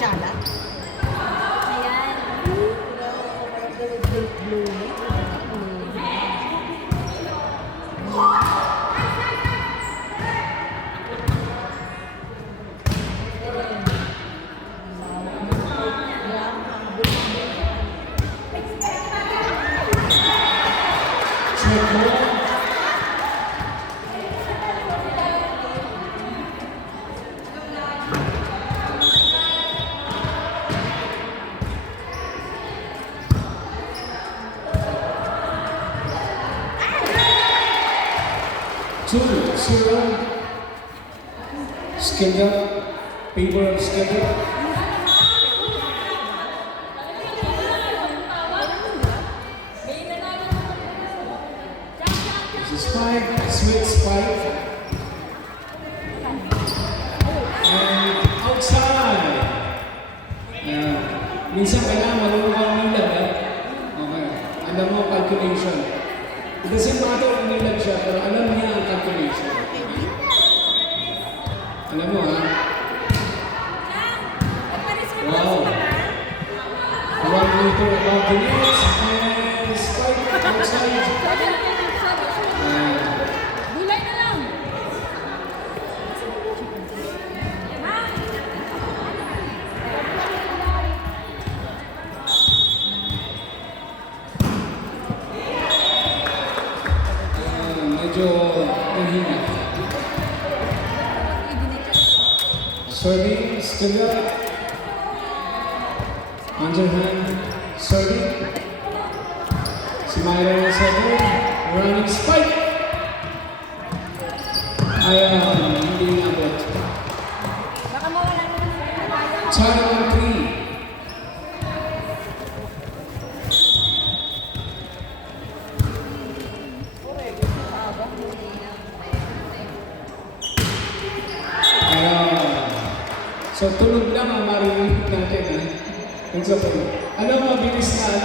Shala. Ayan. Check mo. Two, zero. Skilda, paper of Skilda. This is five, sweet spike. And outside. Minsan kailangan marunong kang nilag, eh? Okay. Alam mo, calculation. It doesn't matter kung nilag siya, pero alam niya ang calculation. Alam mo, ha? Wow. 1 meter above the net, and spike outside. Gulay na lang. Medyo mahina. Serving, still up. Underhand, serving. Si Myra na serving. Running spike. Ayan, hindi inabot. Baka mawala na lang. Tie on 3. So tulog lang ang marinig natin, ha? Yung sa tulog. Ano mabilis na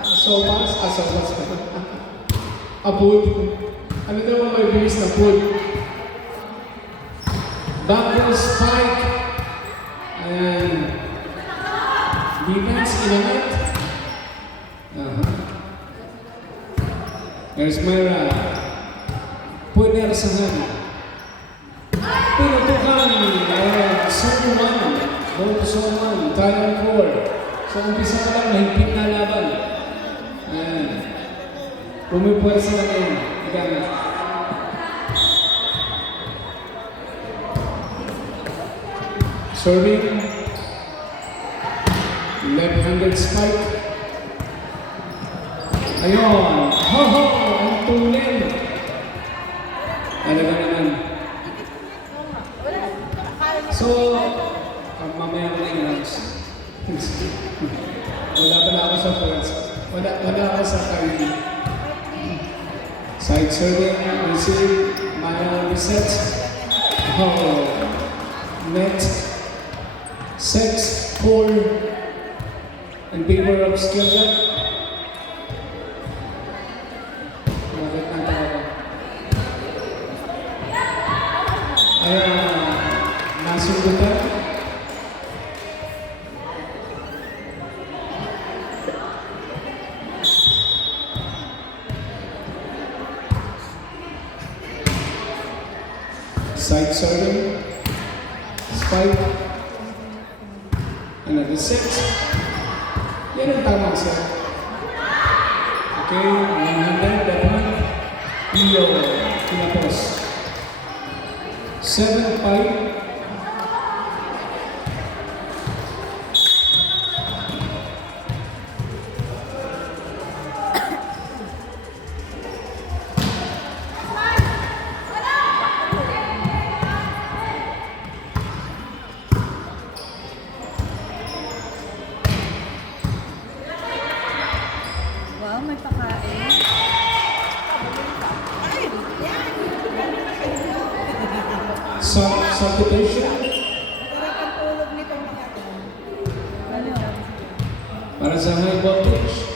sopas? Sopas ka. Abud. Ano daw ang mabilis na food? Backward spike. Ayan. Defense, inangat. There's Myra. Punersahan. Pinutukan. Zone 1. Go to zone 1. Trial 4. So umpisa ka lang, mahigpit na laban. Ayan. Pumipwersa na yan. Igangat. Serving. Left-handed spike. Ayun. Ho-ho! Ang tunin. Talaga naman. So, mamaya ko na i-announce. Wala pa na ako sa points. Wala ako sa carry. Side serving, receive, Maya reset. Oh, net, 6, 4, in favor of Skilda. Bakit nang tawa ko? Ayan. Nasundutan. Side serving. Spike. Another 6. Yan ang tamang set. Okay, 100, dapat. Iyo, kinapos. 7-5. Wow, may pakain. Substitution. Sarap ang tulog nitong mga to. Ano? Para sa high voltage.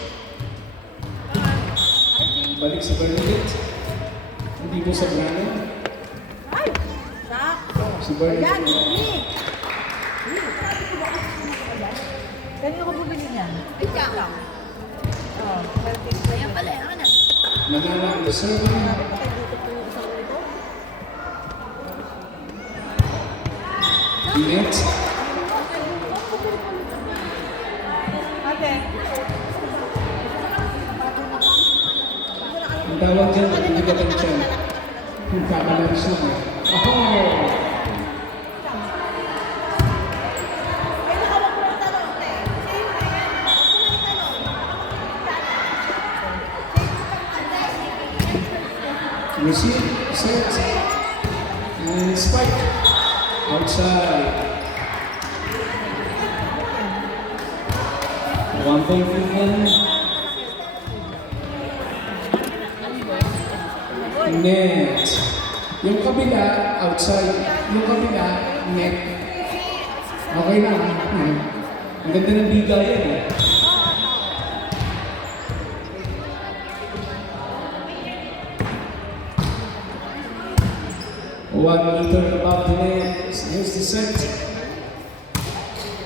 Balik sa Bernadette. Hindi po sa Brandon. Ay! Sakto. Si Bernadette. Yan, Nick. Sabi ko ba Kanino ka bumili niyan? Ay, tiyak lang. Oo. Ayan pala, ako na. Manala ang serving. Patay dito po yung isang ito. Net. Ate. Ang tawag dyan, nagbibigay ng tiyan. Kung kakalaris lang eh. Ako! Ay, nakawag ko ng talong, te. Same na yan. Huwag ko na itanong. Receive, set, and spike. Outside. 1 point for one. Net. Yung kabila, outside. Yung kabila, net. Okay na. Ang ganda ng bigayan eh. One meter above the net. Here's the set.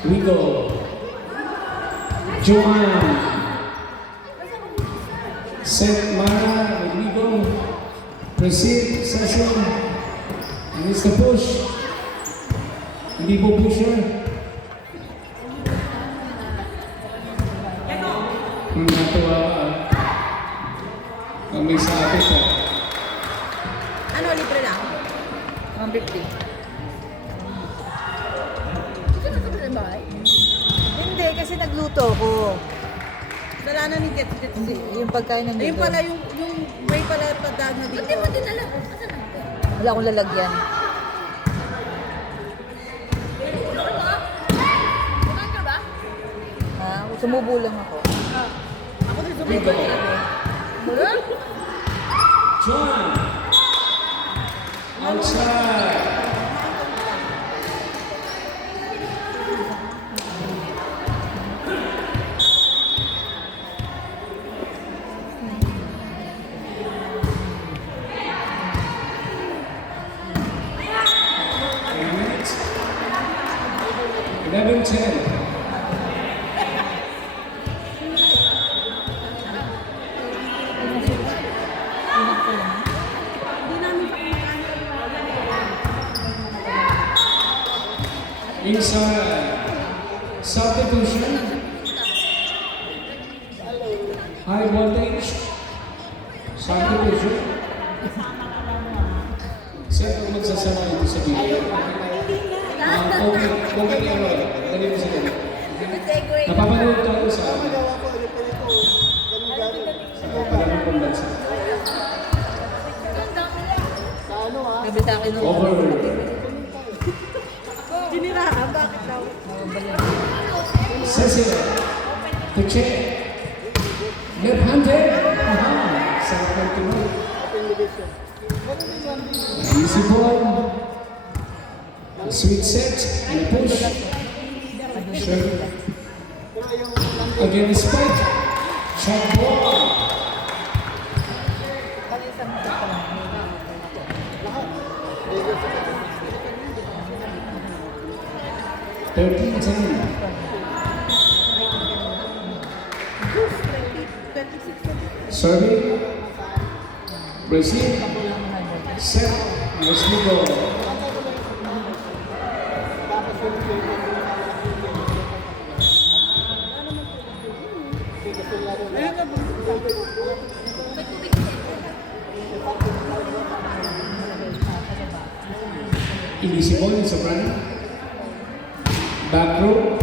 We go. Joanne. Set Mara. We go. Proceed. Session. And it's the push. Hindi po pusher. Natuwa ka. Ang may sapit eh. Ano, libre lang? 150. Ito na ka ng bahay? Hindi, kasi nagluto ako. Kasalanan ni Jet. Hindi, yung pagkain nandito. Ayun pala, yung may pala padag na dito. Hindi mo dinala. Asan na? Wala akong lalagyan. Bukan ka ba? Ha? Sumubo lang ako. Ako din We go. Huh? John. Outside. Minutes. 11:10. Inside. Substitution. High voltage. Substitution. Sir, kung magsasama ito sa video. Okay yan, Roy. Dali mo sa dali. Napapanood ka ko sa akin. Maraming pambansa. Gabi sa akin. Over. Dinirahan, bakit daw? Cecil. To check. Left-handed. Aha. Sarap ng tuloy. Easy ball. Sweet set. And push. Sure. Again, spike. Shot ball. Thirteen 10. 26. Serving. Receive. Set. Let's go. Easy ball in soprano. Back row.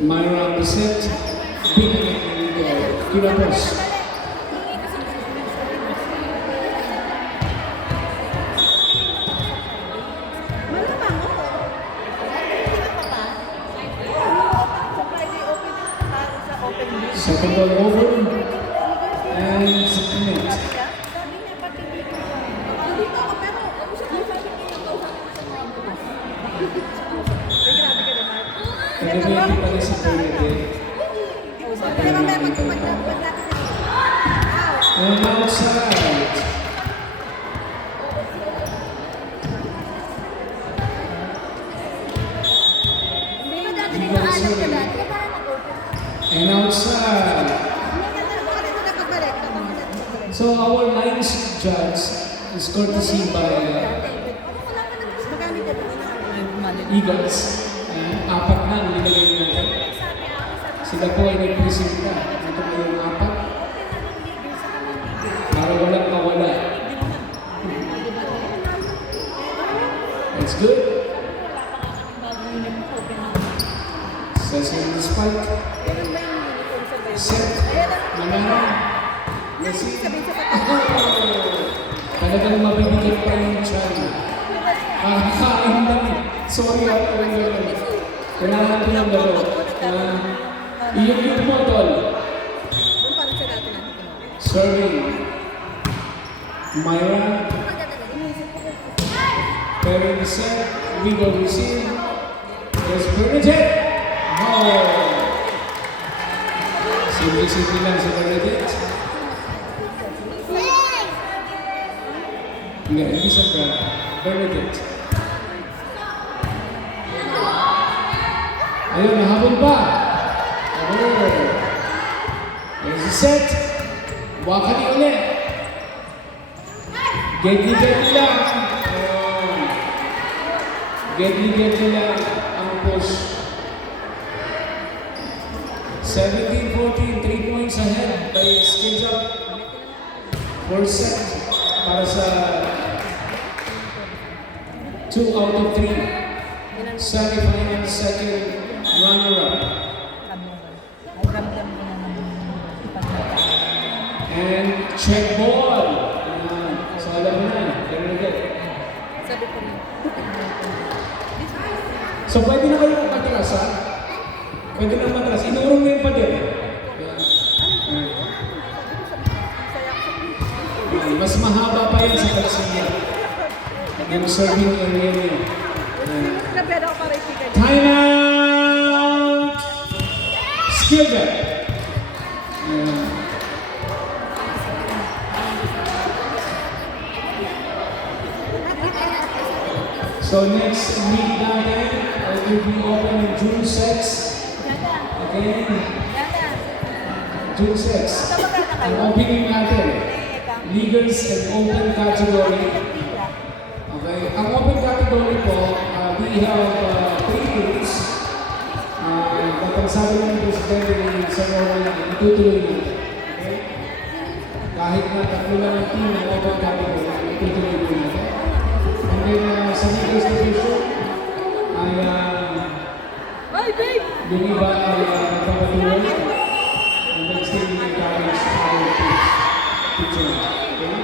Myra on the set. Big Kirapos. Malamang ako. Hindi ka pa ba? Sa Friday open para sa open book. Second ball over. And submit. Sabi niya pati dito. Dito ako pero sabi niya yung kausap ko sa mga bukas. Grabe ka naman. And then may pala sa period. Pero may magpapagdapat natin. And outside. Hindi ba dati We And outside. So our lines judge is courtesy by Eagles. Apat na ang nilagay natin. Sila po ay nagpresenta. Ito po yung apat. Para walang mawala. That's good. Session spike. Set. Manana. Kasi, talagang mabibigyan pa yung chan. Kakain lang. Sorry ako. Kailangan ko ng laro. Iyong mo, tol. Serving. Myra. Pairing set. We go receive. There's Bernadette. Oh! Simple lang si Bernadette. Hindi sa Bernadette. Ayun, nahabol pa. Oh. There's a set. Wakali ulit. Get-li lang. Get-li lang ang push. 17-14, 3 points ahead by Skins Up. First set para sa 2 out of 3. Semifinal second runner-up. And check ball. So alam mo na, very good. So pwede na kayo matras, ha? Pwede na matras. Inurong na yung pader. Mas mahaba pa yan sa kalasiya. Yung serving area niya. Time out! Skill up. So next meet natin will be open on June 6. Okay? June 6. Ang opening natin, Legals and Open category. Okay? Ang open category po, we have 3 groups. Ang sabi ng Presidente ni Senora, itutuloy natin. Okay? Kahit na tatlo lang ang team ng open category, itutuloy natin. And then sa Legals division, ay yung iba ay nagpapatuloy. And then still encourage our teams to join. Okay?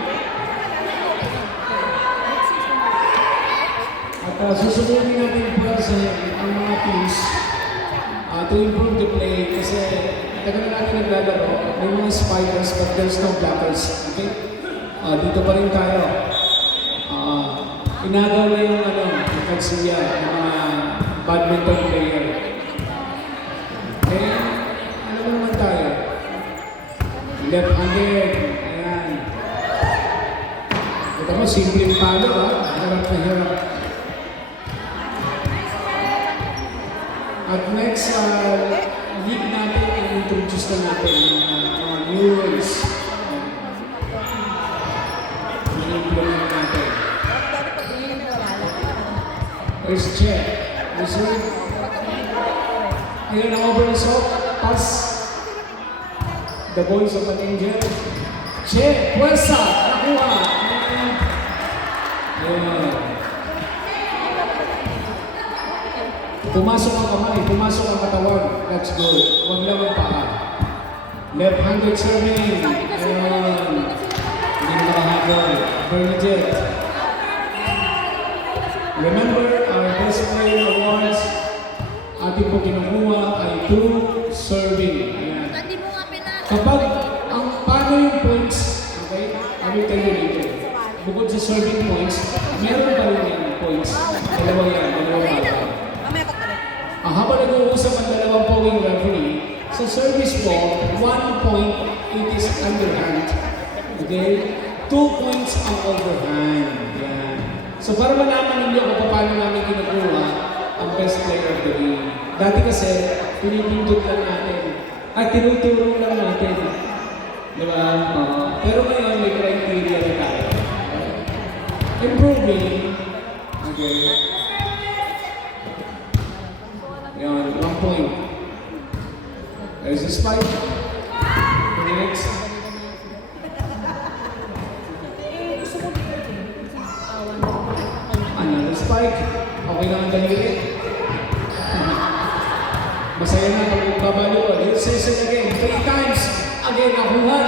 At susunodin natin po sa ang mga teams to improve the play kasi tagal na natin naglalaro. May mga spiders but there's no blockers. Okay? Dito pa rin tayo. Inagaw na yung pagsiya ng mga badminton player. Eh, ano naman tayo? Left-handed. Ayan. Ito mo, simpleng palo, ha? Harap na harap. At next, league natin, i-introduce na natin yung mga new rules. I-implement natin. There's check. Reserve. Ayun ang over the soft. Pass. The boys of Angel. Check. Puwersa. Nakuha. Ayan. Pumasok ang kamay. Pumasok ang katawan. That's good. Huwag lang ang paa. Left-handed serving. Ayan. Hindi na makahabol. Bernadette. Remember, our best player awards, ating po kinukuha ay 2 serving. Ayan. Kapag, paano yung points, okay, I will tell you later. Bukod sa serving points, meron pa rin yung points. Dalawa yan, dalawa pa. Habang nag-uusap ang dalawang powing referee, sa service po, 1 point, it is underhand. Okay? 2 points ang overhand. Yan. So para malaman ninyo kung paano namin kinukuha ang best player of the game. Dati kasi, pinipindot lang natin At tinuturo lang natin. Di ba? Pero ngayon may criteria na tayo. Improving. Okay. Yan, 1 point. There's a spike. Next. Another spike. Okay lang ang daliri. Masaya na pag babalo. Let's say it again. 3 times. Again, nakuha.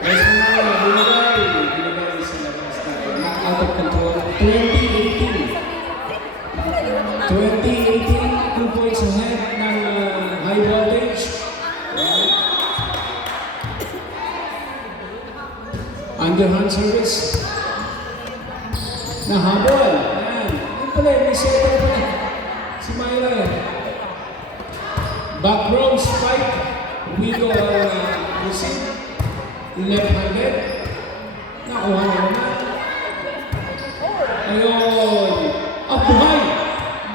Yes, mga binigay. Binigay sa labas tayo. Not out of control. 2018. 2018, 2 points ahead ng high voltage. Underhand service. Nahabol. Ayan. Yung pala, may setter pa na. Si Myra. Back row spike. Wigo receive. Left-handed. Nakuha na naman. Ayun. Ang buhay.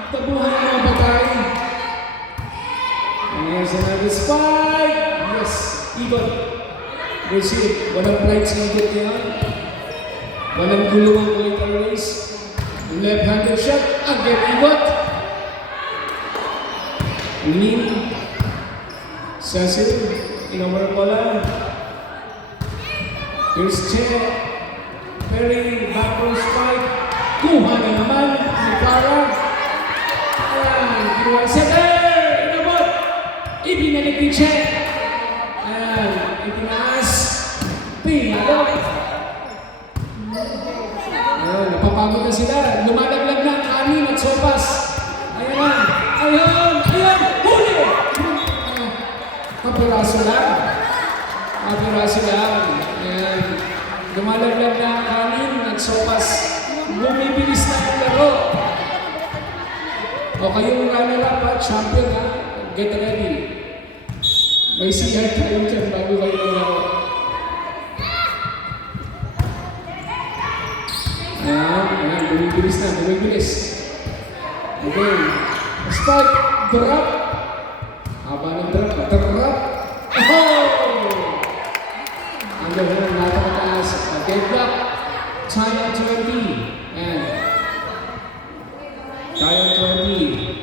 Tabuhay mga batay. And here's another spike. Yes. Ikot. Receive. Walang flight sa ikot niya. Walang gulong ang later race. Left-handed shot. Again, ikot. Lean. Cecil. Inawar ko lang. Here's Che. Perry. Back row spike. Kuha na naman. Nagpara. Ayan. Kinuha. Setter. Inabot. Ibinalik ni Che. Ayan. Itinaas. Pinalo. Ayan. Napapagod na sila. Lumalaglag na ang kanin at sopas. Ayan na. Ayan. Ayan. Huli. Kapiraso lang. Kapiraso lang. Ayan. Lumalaglag na ang kanin at sopas. Bumibilis na ang laro. O kayong runner-up at champion ha. Get ready. May CR tayo dyan bago kayo laro. Ayan, bumibilis na, bumibilis. Okay. Spike, drop. Haba ng drop, drop. Oh! Ang gawin ng napakataas. Deadlock. Time on 20. And time on 20.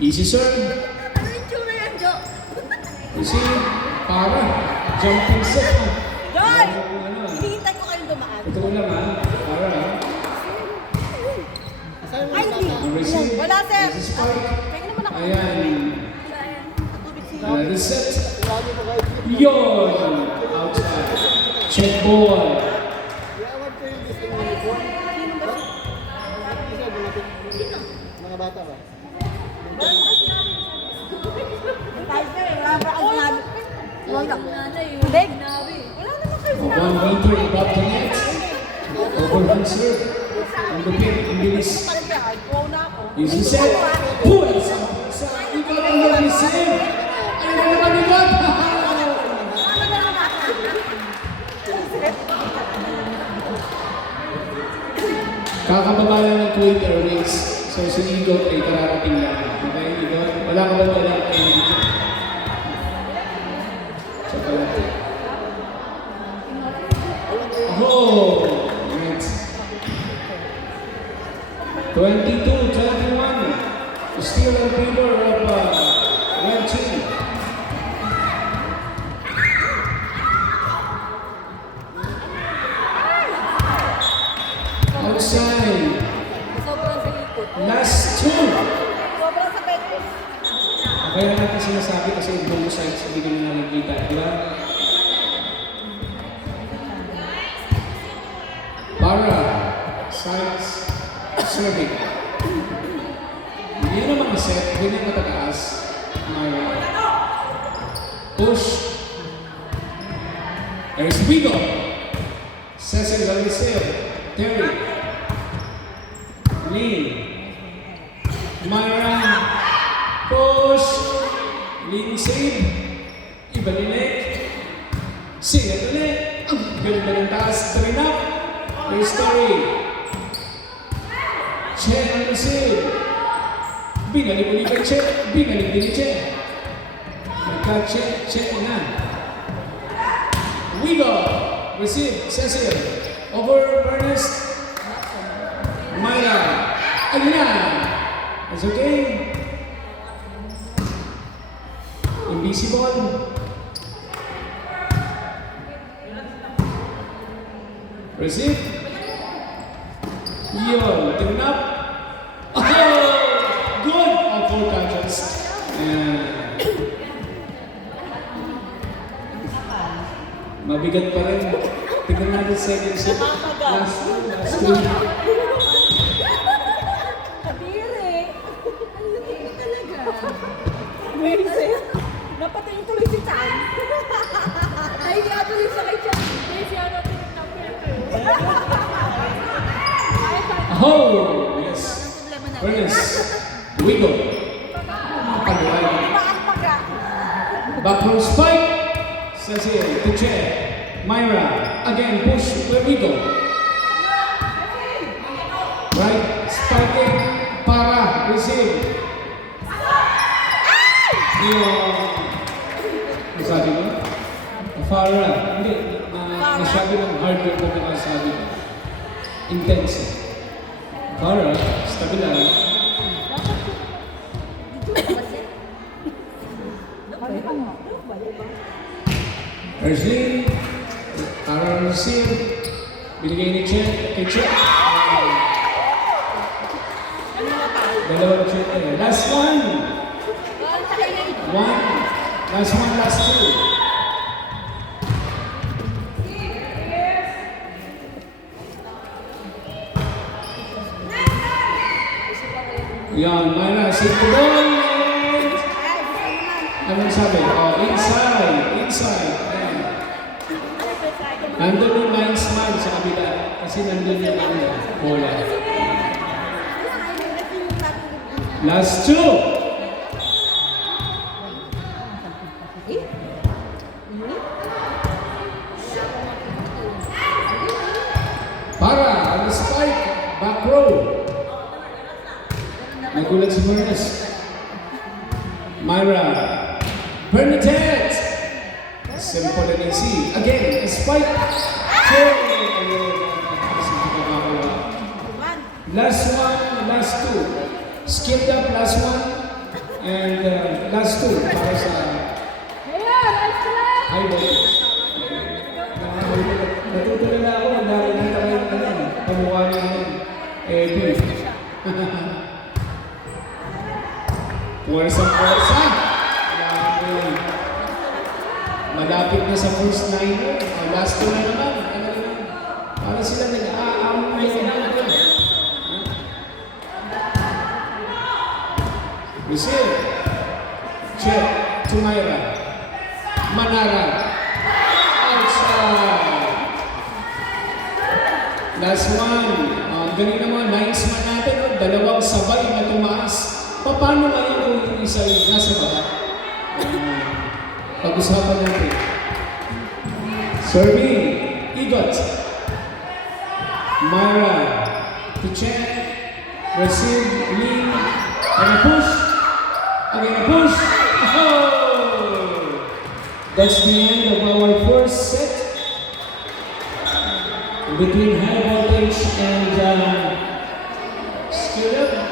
Easy serve. Ano yung tsura yan, Jo? You see? Para. Jumping set. Joy! Ano? Hinihintay ko kayong dumaan. Ito lang ha. Para ha. Ay, hindi. Receive. Wala, sir. Easy spike. Kaya naman ako. Ayan. Tubig siya. Another set. Yun. Outside. Check ball. Mga bata ba? Tayo, sir. Wala pa akong sinabi. Wala. Hindi. Wala naman kayo 1 meter above the net. Overhand serve. Ang lupit, ang bilis. Go na ako. Easy set. Pull! Sa ikot ang receive. Ayun na naman ikot. Kakababa lang ng Twitter race. So si Igot ay kararating lang. Okay, Igot? Wala ka ba wala kay Igot? So pala. Oh! Right. 22-21. Still in favor of red team. Outside. Sobrang sa ikot. Last 2. Sobrang sa pwede. Kaya natin sinasabi kasi both sides hindi ko na nakikita, di ba? Para sides serving. Hindi na mga set, hindi na matataas. Push. There's Wigo. Cecil Valdeseo. Terry. Lean. Myra. Push. Lean save. Ibalinik. Singat ulit. Ang galing ng taas. Turn up. There's Terry. Chen on receive. Binalik ulit kay Chen. Binalik din ni Chen. Nagka-Chen na. Wigo. Receive. Cecil. Over Ernest. Myra. Ayun na. That's okay. Invisible. Receive. Yun. Turn up. Oh! Good! On 4 catches. Mabigat pa rin. Tignan natin second set. Last one. Last two. Kabire. Ang laki mo talaga. Amazing. Napatay tuloy si Chan. Ay, hindi tuloy siya kay Chan. Hindi siya natin Oh! Yes. Ernest. Wigo. Pagaway. Paaka. Back from spike. Cecil to check. Myra. Again, push. Where we go. Right. Spiking. Para. Receive. Masabi mo? Para. Hindi. Masabi ng hardware na pinasabi ko. Intense. Para. Stabilan. Erslin, para receive, binigay ni Chen, kay Chen. Dalawang Chen eh. Last one. Last one, last two. Yan, Myra, sit the ball. Anong sabi? Oh, inside. Nandun yung linesman sa kabila kasi nandun yung bola. Last two. Para, on the spike, back row. Nagulat si Ernest. Myra. Bernadette. Simple and easy. Again, a spike. Last one, last two. Skipped up last one. And last two. Para sa high voltage. Natutunan na ako. Ang dami ng tayo pamukha niya yun. Beef. Puwersa. Malapit na sa first niner. Last two na naman. Para sila nag-aamay na natin. Receive. Check. To Myra. Manara. Outside. Last one. Galing naman. Linesman natin. Dalawang sabay na tumaas. Paano ngayon kung yung isa yung nasa baba? Pag-usapan natin. Serving. Igot. Myra. To check. Receive. Lean. And a push. Again a push. Oh! That's the end of our first set. Between high voltage and skill up.